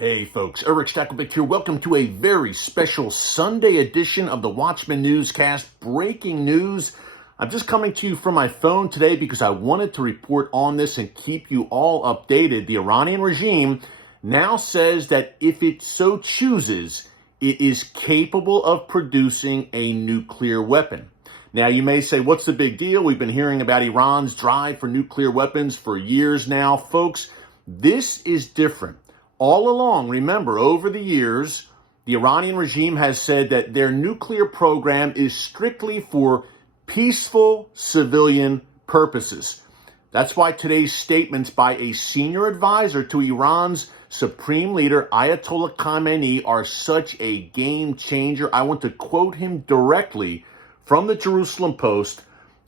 Hey folks, Erick Stakelbeck here. Welcome to a very special Sunday edition of the Watchman Newscast. Breaking news. I'm just coming to you from my phone today because I wanted to report on this and keep you all updated. The Iranian regime now says that if it so chooses, it is capable of producing a nuclear weapon. Now, you may say, what's the big deal? We've been hearing about Iran's drive for nuclear weapons for years now. Folks, this is different. All along, remember, over the years, the Iranian regime has said that their nuclear program is strictly for peaceful civilian purposes. That's why today's statements by a senior advisor to Iran's supreme leader, Ayatollah Khamenei, are such a game changer. I want to quote him directly from the Jerusalem Post.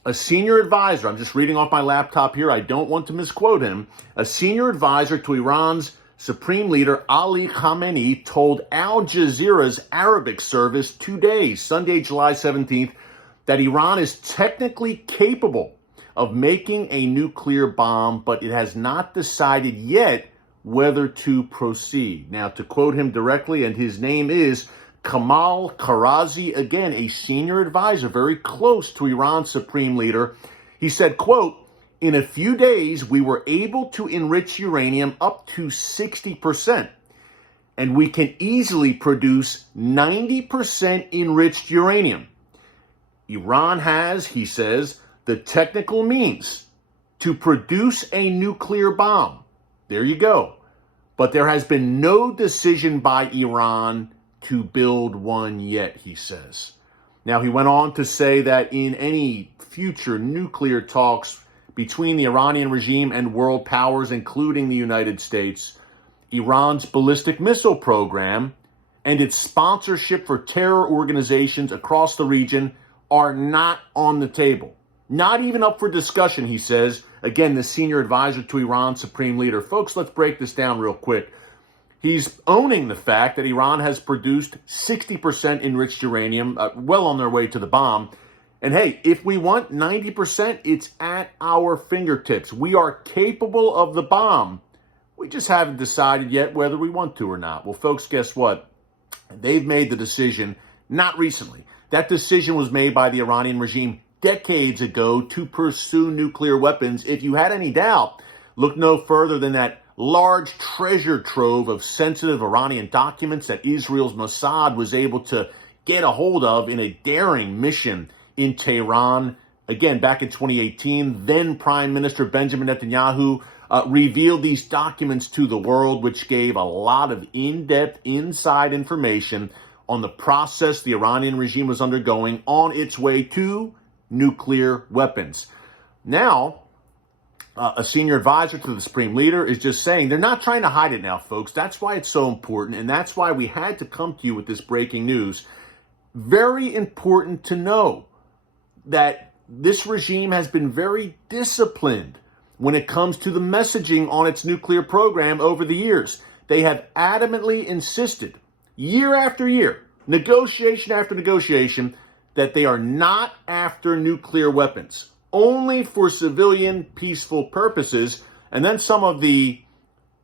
A senior advisor, I'm just reading off my laptop here, I don't want to misquote him, a senior advisor to Iran's Supreme Leader Ali Khamenei told Al Jazeera's Arabic service today, Sunday, July 17th, that Iran is technically capable of making a nuclear bomb, but it has not decided yet whether to proceed. Now, to quote him directly, and his name is Kamal Karazi, again, a senior advisor very close to Iran's Supreme Leader, he said, quote, "In a few days, we were able to enrich uranium up to 60%, and we can easily produce 90% enriched uranium. Iran has," he says, "the technical means to produce a nuclear bomb." There you go. But there has been no decision by Iran to build one yet, he says. Now, he went on to say that in any future nuclear talks between the Iranian regime and world powers, including the United States, Iran's ballistic missile program and its sponsorship for terror organizations across the region are not on the table. Not even up for discussion, he says. Again, the senior advisor to Iran's supreme leader. Folks, let's break this down real quick. He's owning the fact that Iran has produced 60% enriched uranium, well on their way to the bomb. And hey, if we want 90%, it's at our fingertips. We are capable of the bomb. We just haven't decided yet whether we want to or not. Well, folks, guess what? They've made the decision, not recently. That decision was made by the Iranian regime decades ago to pursue nuclear weapons. If you had any doubt, look no further than that large treasure trove of sensitive Iranian documents that Israel's Mossad was able to get a hold of in a daring mission in Tehran. Again, back in 2018, then Prime Minister Benjamin Netanyahu revealed these documents to the world, which gave a lot of in-depth inside information on the process the Iranian regime was undergoing on its way to nuclear weapons. Now, a senior advisor to the Supreme Leader is just saying they're not trying to hide it now, folks. That's why it's so important, and that's why we had to come to you with this breaking news. Very important to know that this regime has been very disciplined when it comes to the messaging on its nuclear program over the years. They have adamantly insisted, year after year, negotiation after negotiation, that they are not after nuclear weapons, only for civilian peaceful purposes. And then some of the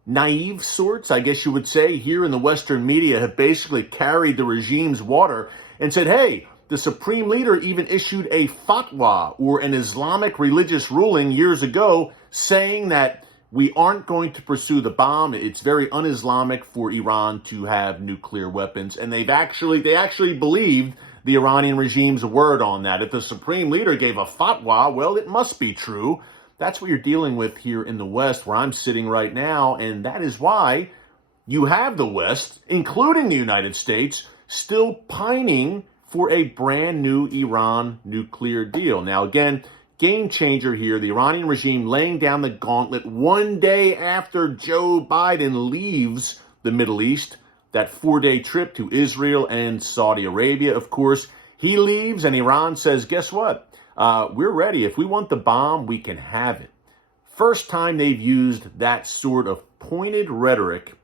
naive sorts, I guess you would say, here in the Western media have basically carried the regime's water and said, hey, the Supreme Leader even issued a fatwa, or an Islamic religious ruling years ago, saying that we aren't going to pursue the bomb. It's very un-Islamic for Iran to have nuclear weapons. And they actually believed the Iranian regime's word on that. If the Supreme Leader gave a fatwa, well, it must be true. That's what you're dealing with here in the West, where I'm sitting right now. And that is why you have the West, including the United States, still pining for a brand new Iran nuclear deal. Now, again, game changer here. The Iranian regime laying down the gauntlet one day after Joe Biden leaves the Middle East, that 4-day trip to Israel and Saudi Arabia, of course. He leaves and Iran says, guess what? We're ready. If we want the bomb, we can have it. First time they've used that sort of pointed rhetoric,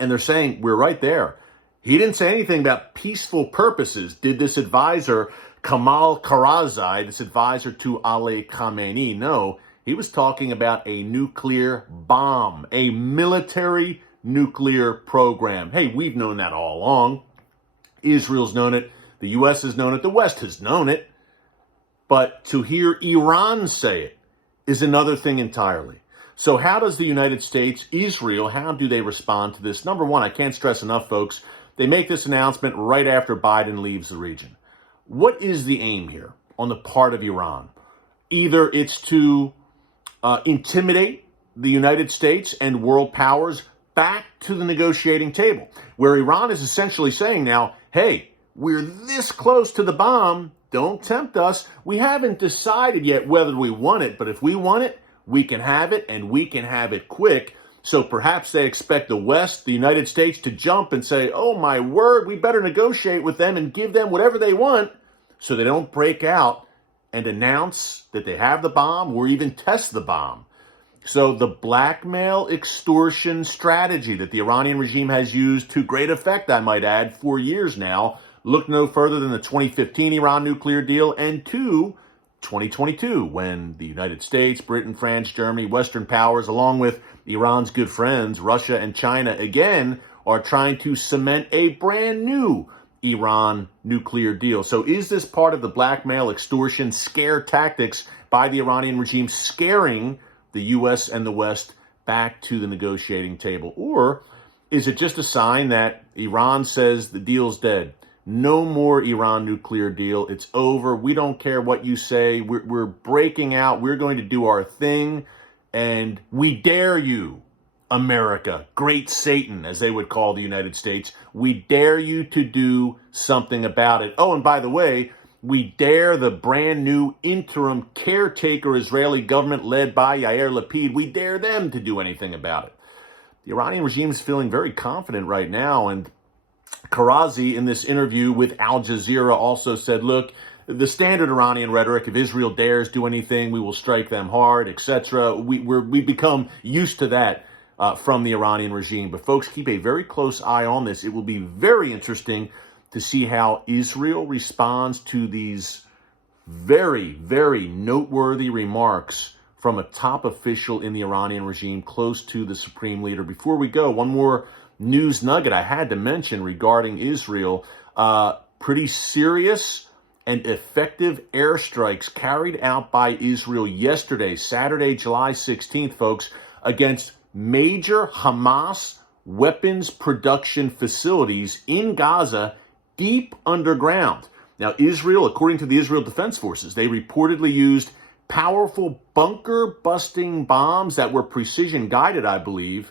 and they're saying, we're right there. He didn't say anything about peaceful purposes, did this advisor, Kamal Karazi, this advisor to Ali Khamenei. No, he was talking about a nuclear bomb, a military nuclear program. Hey, we've known that all along. Israel's known it. The U.S. has known it. The West has known it. But to hear Iran say it is another thing entirely. So how does the United States, Israel, how do they respond to this? Number one, I can't stress enough, folks, they make this announcement right after Biden leaves the region. What is the aim here on the part of Iran? Either it's to intimidate the United States and world powers back to the negotiating table, where Iran is essentially saying now, hey, we're this close to the bomb. Don't tempt us. We haven't decided yet whether we want it, but if we want it, we can have it, and we can have it quick. So perhaps they expect the West, the United States, to jump and say, oh my word, we better negotiate with them and give them whatever they want so they don't break out and announce that they have the bomb or even test the bomb. So the blackmail extortion strategy that the Iranian regime has used to great effect, I might add, for years now, look no further than the 2015 Iran nuclear deal and to 2022, when the United States, Britain, France, Germany, Western powers, along with Iran's good friends, Russia and China, again, are trying to cement a brand new Iran nuclear deal. So is this part of the blackmail, extortion, scare tactics by the Iranian regime scaring the U.S. and the West back to the negotiating table? Or is it just a sign that Iran says the deal's dead? No more Iran nuclear deal. It's over. We don't care what you say. We're breaking out. We're going to do our thing. And we dare you, America, great Satan, as they would call the United States. We dare you to do something about it. Oh, and by the way, we dare the brand new interim caretaker Israeli government led by Yair Lapid. We dare them to do anything about it. The Iranian regime is feeling very confident right now, and Karazi, in this interview with Al Jazeera, also said, look, the standard Iranian rhetoric, if Israel dares do anything, we will strike them hard, etc. We become used to that from the Iranian regime. But folks, keep a very close eye on this. It will be very interesting to see how Israel responds to these very, very noteworthy remarks from a top official in the Iranian regime close to the supreme leader. Before we go, one more news nugget I had to mention regarding Israel. Pretty serious and effective airstrikes carried out by Israel yesterday, Saturday, July 16th, folks, against major Hamas weapons production facilities in Gaza, deep underground. Now, Israel, according to the Israel Defense Forces, they reportedly used powerful bunker-busting bombs that were precision-guided, I believe,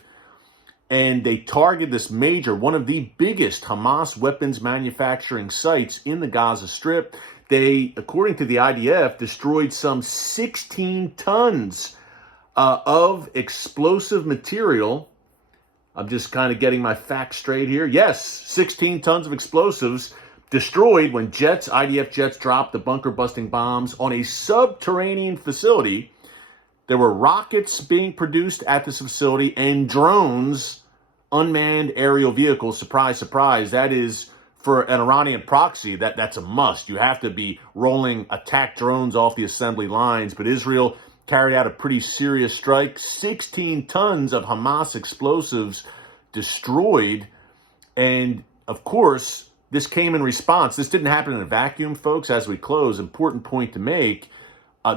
and they targeted this major, one of the biggest Hamas weapons manufacturing sites in the Gaza Strip. They, according to the IDF, destroyed some 16 tons of explosive material. I'm just kind of getting my facts straight here. Yes, 16 tons of explosives destroyed when IDF jets dropped the bunker-busting bombs on a subterranean facility. There were rockets being produced at this facility and drones, unmanned aerial vehicles. Surprise, surprise. That is, for an Iranian proxy, that's a must. You have to be rolling attack drones off the assembly lines. But Israel carried out a pretty serious strike. 16 tons of Hamas explosives destroyed. And, of course, this came in response. This didn't happen in a vacuum, folks. As we close, important point to make.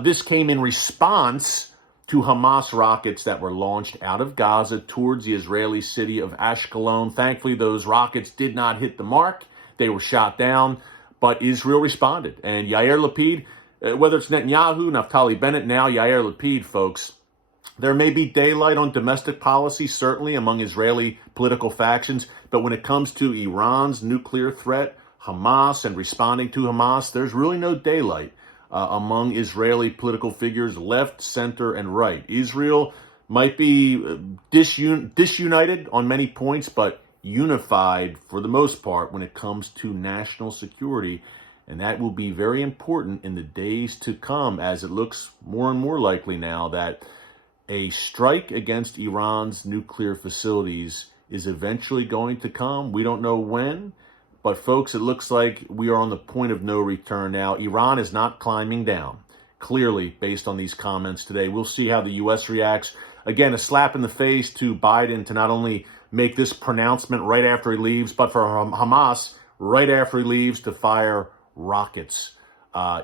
This came in response to Hamas rockets that were launched out of Gaza towards the Israeli city of Ashkelon. Thankfully, those rockets did not hit the mark. They were shot down, but Israel responded. And Yair Lapid, whether it's Netanyahu, Naftali Bennett, now Yair Lapid, folks, there may be daylight on domestic policy, certainly among Israeli political factions, but when it comes to Iran's nuclear threat, Hamas, and responding to Hamas, there's really no daylight among Israeli political figures, left, center, and right. Israel might be disunited on many points, but unified for the most part when it comes to national security. And that will be very important in the days to come, as it looks more and more likely now that a strike against Iran's nuclear facilities is eventually going to come. We don't know when, but folks, it looks like we are on the point of no return now. Iran is not climbing down, clearly, based on these comments today. We'll see how the U.S. reacts. Again, a slap in the face to Biden to not only make this pronouncement right after he leaves, but for Hamas, right after he leaves, to fire rockets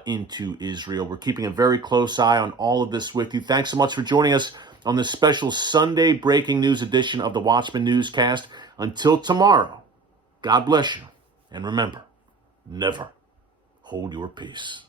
into Israel. We're keeping a very close eye on all of this with you. Thanks so much for joining us on this special Sunday breaking news edition of the Watchman Newscast. Until tomorrow, God bless you. And remember, never hold your peace.